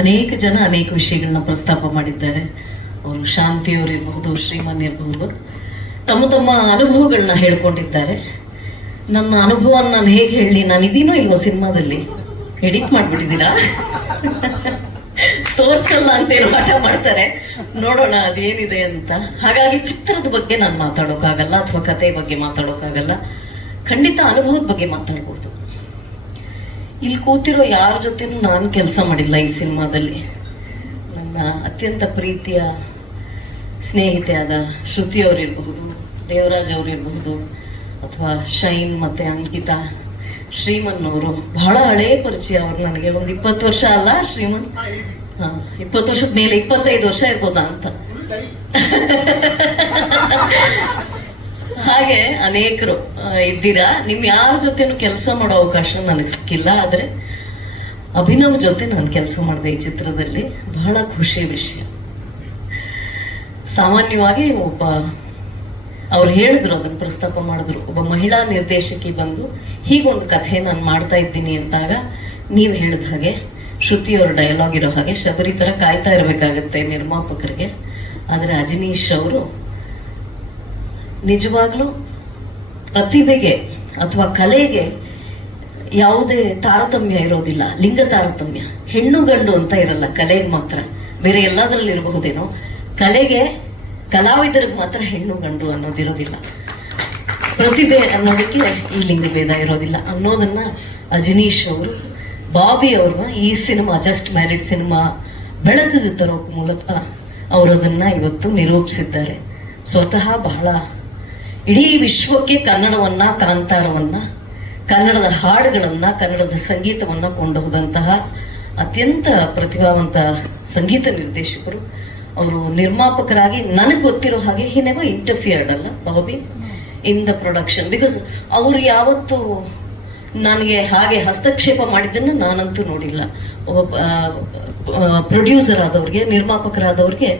ಅನೇಕ ಜನ ಅನೇಕ ವಿಷಯಗಳನ್ನ ಪ್ರಸ್ತಾಪ ಮಾಡಿದ್ದಾರೆ. ಅವರು ಶಾಂತಿಯವರು ಇರಬಹುದು, ಶ್ರೀಮನ್ ಇರಬಹುದು, ತಮ್ಮ ತಮ್ಮ ಅನುಭವಗಳನ್ನ ಹೇಳ್ಕೊಂಡಿದ್ದಾರೆ. ನನ್ನ ಅನುಭವನ ನಾನು ಹೇಗೆ ಹೇಳಲಿ? ನಾನು ಇದೀನೋ ಇಲ್ವೋ ಸಿನಿಮಾದಲ್ಲಿ? ಎಡಿಟ್ ಮಾಡ್ಬಿಟ್ಟಿದ್ದೀರಾ? ತೋರ್ಸಲ್ಲ ಅಂತೇನು ಪಾಠ ಮಾಡ್ತಾರೆ, ನೋಡೋಣ ಅದೇನಿದೆ ಅಂತ. ಹಾಗಾಗಿ ಚಿತ್ರದ ಬಗ್ಗೆ ನಾನು ಮಾತಾಡೋಕ್ಕಾಗಲ್ಲ, ಅಥವಾ ಕತೆ ಬಗ್ಗೆ ಮಾತಾಡೋಕ್ಕಾಗಲ್ಲ. ಖಂಡಿತ ಅನುಭವದ ಬಗ್ಗೆ ಮಾತಾಡ್ಬೋದು. ಇಲ್ಲಿ ಕೂತಿರೋ ಯಾರ ಜೊತೆನೂ ನಾನು ಕೆಲಸ ಮಾಡಿಲ್ಲ ಈ ಸಿನಿಮಾದಲ್ಲಿ. ನನ್ನ ಅತ್ಯಂತ ಪ್ರೀತಿಯ ಸ್ನೇಹಿತೆ ಆದ ಶ್ರುತಿ ಅವರಿರಬಹುದು, ದೇವರಾಜ್ ಅವರಿರಬಹುದು, ಅಥವಾ ಶೈನ್ ಮತ್ತೆ ಅಂಕಿತಾ, ಶ್ರೀಮನ್ ಅವರು ಬಹಳ ಹಳೇ ಪರಿಚಯ. ಅವರು ನನಗೆ ಒಂದು 20 ವರ್ಷ ಅಲ್ಲ ಶ್ರೀಮನ್? 20 ವರ್ಷದ ಮೇಲೆ, 25 ವರ್ಷ ಇರ್ಬೋದಾ ಅಂತ. ಹಾಗೆ ಅನೇಕರು ಇದ್ದೀರಾ. ನಿಮ್ ಯಾರ ಜೊತೆನೂ ಕೆಲಸ ಮಾಡೋ ಅವಕಾಶ ನನಗೆ ಸಿಕ್ಕಿಲ್ಲ. ಆದ್ರೆ ಅಭಿನವ್ ಜೊತೆ ನಾನು ಕೆಲಸ ಮಾಡಿದೆ ಈ ಚಿತ್ರದಲ್ಲಿ. ಬಹಳ ಖುಷಿ ವಿಷಯ. ಸಾಮಾನ್ಯವಾಗಿ ಅವ್ರು ಹೇಳಿದ್ರು, ಅದನ್ನು ಪ್ರಸ್ತಾಪ ಮಾಡಿದ್ರು, ಒಬ್ಬ ಮಹಿಳಾ ನಿರ್ದೇಶಕಿ ಬಂದು ಹೀಗೊಂದು ಕಥೆ ನಾನು ಮಾಡ್ತಾ ಇದ್ದೀನಿ ಅಂತಾಗ ನೀವು ಹೇಳಿದ ಹಾಗೆ ಶ್ರುತಿಯವ್ರ ಡೈಲಾಗ್ ಇರೋ ಹಾಗೆ ಶಬರಿ ತರ ಕಾಯ್ತಾ ಇರಬೇಕಾಗತ್ತೆ ನಿರ್ಮಾಪಕರಿಗೆ. ಆದರೆ ಅಜನೀಶ್ ಅವರು ನಿಜವಾಗ್ಲೂ ಪ್ರತಿಭೆಗೆ ಅಥವಾ ಕಲೆಗೆ ಯಾವುದೇ ತಾರತಮ್ಯ ಇರೋದಿಲ್ಲ. ಲಿಂಗ ತಾರತಮ್ಯ, ಹೆಣ್ಣು ಗಂಡು ಅಂತ ಇರಲ್ಲ ಕಲೆಗೆ ಮಾತ್ರ. ಬೇರೆ ಎಲ್ಲದರಲ್ಲಿ ಇರಬಹುದೇನೋ, ಕಲೆಗೆ ಕಲಾವಿದರಿಗೆ ಮಾತ್ರ ಹೆಣ್ಣು ಗಂಡು ಅನ್ನೋದಿರೋದಿಲ್ಲ. ಪ್ರತಿಭೆ ಅನ್ನೋದಕ್ಕೆ ಈ ಲಿಂಗ ಭೇದ ಇರೋದಿಲ್ಲ ಅನ್ನೋದನ್ನ ಅಜನೀಶ್ ಅವರು, ಬಾಬಿ ಅವ್ರನ್ನ ಈ ಸಿನಿಮಾ ಜಸ್ಟ್ ಮ್ಯಾರಿಡ್ ಸಿನಿಮಾ ಬೆಳಕಿಗೆ ತರೋಕ್ ಮೂಲಕ ಅವರು ಅದನ್ನ ಇವತ್ತು ನಿರೂಪಿಸಿದ್ದಾರೆ. ಸ್ವತಃ ಬಹಳ ಇಡೀ ವಿಶ್ವಕ್ಕೆ ಕನ್ನಡವನ್ನ, ಕಾಂತಾರವನ್ನ, ಕನ್ನಡದ ಹಾಡುಗಳನ್ನ, ಕನ್ನಡದ ಸಂಗೀತವನ್ನ ಕೊಂಡೊಯ್ದಂತಹ ಅತ್ಯಂತ ಪ್ರತಿಭಾವಂತ ಸಂಗೀತ ನಿರ್ದೇಶಕರು. ಅವರು ನಿರ್ಮಾಪಕರಾಗಿ ನನಗೆ ಗೊತ್ತಿರೋ ಹಾಗೆ ಹಿ ನೆವರ್ ಇಂಟರ್ಫಿಯರ್ಡ್ ಅಲ್ಲ Bobby in the production. Because ಅವರು ಯಾವತ್ತು ನನಗೆ ಹಾಗೆ ಹಸ್ತಕ್ಷೇಪ ಮಾಡಿದ್ದನ್ನು ನಾನಂತೂ ನೋಡಿಲ್ಲ. ಒಬ್ಬ ಪ್ರೊಡ್ಯೂಸರ್ ಆದವ್ರಿಗೆ, ನಿರ್ಮಾಪಕರಾದವ್ರಿಗೆ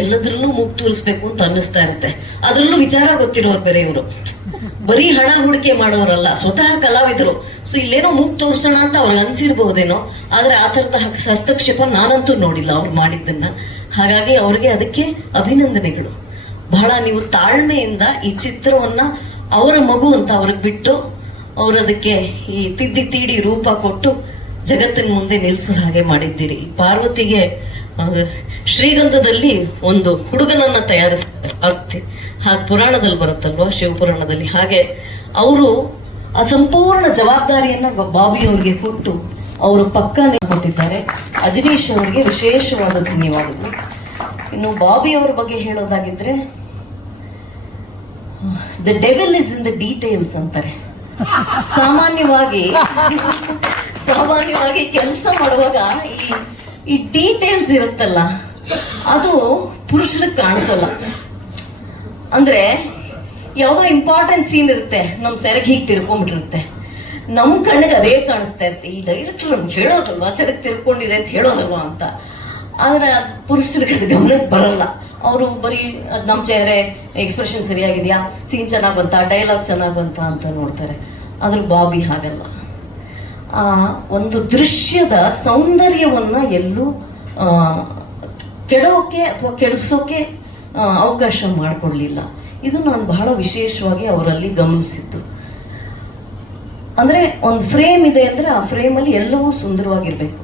ಎಲ್ಲದ್ರಲ್ಲೂ ಮೂಗು ತೂರಿಸ್ಬೇಕು ಅಂತ ಅನ್ನಿಸ್ತಾ ಇರುತ್ತೆ. ಅದ್ರಲ್ಲೂ ವಿಚಾರ ಗೊತ್ತಿರೋರು ಬೇರೆ ಇವರು. ಬರೀ ಹಣ ಹೂಡಿಕೆ ಮಾಡೋರಲ್ಲ, ಸ್ವತಃ ಕಲಾವಿದರು. ಸೊ ಇಲ್ಲೇನೋ ಮೂಗು ತೋರ್ಸೋಣ ಅಂತ ಅವ್ರಿಗೆ ಅನ್ಸಿರ್ಬಹುದೇನೋ, ಆದ್ರೆ ಆ ತರದ ಹಸ್ತಕ್ಷೇಪ ನಾನಂತೂ ನೋಡಿಲ್ಲ ಅವ್ರು ಮಾಡಿದ್ದನ್ನ. ಹಾಗಾಗಿ ಅವ್ರಿಗೆ ಅದಕ್ಕೆ ಅಭಿನಂದನೆಗಳು. ಬಹಳ ನೀವು ತಾಳ್ಮೆಯಿಂದ ಈ ಚಿತ್ರವನ್ನ ಅವರ ಮಗು ಅಂತ ಅವ್ರಿಗೆ ಬಿಟ್ಟು ಅವ್ರು ಅದಕ್ಕೆ ಈ ತಿದ್ದಿ ತೀಡಿ ರೂಪ ಕೊಟ್ಟು ಜಗತ್ತಿನ ಮುಂದೆ ನಿಲ್ಸೋ ಹಾಗೆ ಮಾಡಿದ್ದೀರಿ. ಪಾರ್ವತಿಗೆ ಶ್ರೀಗಂಧದಲ್ಲಿ ಒಂದು ಹುಡುಗನನ್ನ ತಯಾರಿಸ್ತಾರೆ, ಹಾಗೆ ಪುರಾಣದಲ್ಲಿ ಬರುತ್ತಲ್ವಾ, ಶಿವಪುರಾಣದಲ್ಲಿ. ಹಾಗೆ ಅವರು ಆ ಸಂಪೂರ್ಣ ಜವಾಬ್ದಾರಿಯನ್ನ ಬಾಬಿ ಅವರಿಗೆ ಕೊಟ್ಟು ಅವರು ಪಕ್ಕ ಕೊಟ್ಟಿದ್ದಾರೆ. ಅಜನೀಶ್ ಅವರಿಗೆ ವಿಶೇಷವಾದ ಧನ್ಯವಾದಗಳು. ಇನ್ನು ಬಾಬಿ ಅವರ ಬಗ್ಗೆ ಹೇಳೋದಾಗಿದ್ರೆ, the devil is in the details ಅಂತಾರೆ. ಸಾಮಾನ್ಯವಾಗಿ ಕೆಲಸ ಮಾಡುವಾಗ ಈ ಡೀಟೇಲ್ಸ್ ಇರುತ್ತಲ್ಲ, ಅದು ಪುರುಷರಿಗೆ ಕಾಣಿಸಲ್ಲ. ಅಂದ್ರೆ ಯಾವುದೋ ಇಂಪಾರ್ಟೆಂಟ್ ಸೀನ್ ಇರುತ್ತೆ, ನಮ್ ಸೆರಗ್ ಹೀಗೆ ತಿರ್ಕೊಂಡ್ಬಿಟ್ಟಿರುತ್ತೆ, ನಮ್ ಕಣ್ಣಿಗೆ ಅದೇ ಕಾಣಿಸ್ತಾ ಇರುತ್ತೆ. ಈ ಡೈರೆಕ್ಟರ್ ಹೇಳೋದಲ್ವಾ ಸೆರಗ್ ತಿರ್ಕೊಂಡಿದೆ ಅಂತ ಹೇಳೋದಲ್ವಾ ಅಂತ. ಆದ್ರೆ ಅದು ಪುರುಷರಿಗೆ ಅದು ಗಮನಕ್ಕೆ ಬರಲ್ಲ. ಅವರು ಬರೀ ನಮ್ಮ ಚೆಹರೆ ಎಕ್ಸ್ಪ್ರೆಷನ್ ಸರಿಯಾಗಿದೆಯಾ, ಸೀನ್ ಚೆನ್ನಾಗಿ ಬಂತ, ಡೈಲಾಗ್ ಚೆನ್ನಾಗಿ ಬಂತ ಅಂತ ನೋಡ್ತಾರೆ. ಆದ್ರೆ ಬಾಬಿ ಹಾಗಲ್ಲ. ಆ ಒಂದು ದೃಶ್ಯದ ಸೌಂದರ್ಯವನ್ನ ಎಲ್ಲೂ ಕೆಡೋಕೆ ಅಥವಾ ಕೆಡಿಸೋಕೆ ಅವಕಾಶ ಮಾಡಿಕೊಡ್ಲಿಲ್ಲ. ಇದು ನಾನು ಬಹಳ ವಿಶೇಷವಾಗಿ ಅವರಲ್ಲಿ ಗಮನಿಸಿದ್ದು. ಅಂದ್ರೆ ಒಂದು ಫ್ರೇಮ್ ಇದೆ ಅಂದ್ರೆ ಆ ಫ್ರೇಮ್ ಅಲ್ಲಿ ಎಲ್ಲವೂ ಸುಂದರವಾಗಿರ್ಬೇಕು.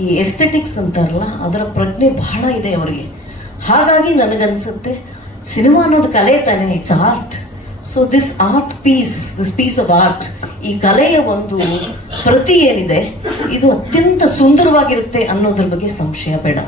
ಈ ಎಸ್ಥೆಟಿಕ್ಸ್ ಅಂತಾರಲ್ಲ, ಅದರ ಪ್ರಜ್ಞೆ ಬಹಳ ಇದೆ ಅವರಿಗೆ. ಹಾಗಾಗಿ ನನಗನ್ಸುತ್ತೆ ಸಿನಿಮಾ ಅನ್ನೋದು ಕಲೆ ತಾನೆ, it's art. So this piece of art, ಈ ಕಲೆಯ ಒಂದು ಪ್ರತಿ ಏನಿದೆ, ಇದು ಅತ್ಯಂತ ಸುಂದರವಾಗಿರುತ್ತೆ ಅನ್ನೋದ್ರ ಬಗ್ಗೆ ಸಂಶಯ ಬೇಡ.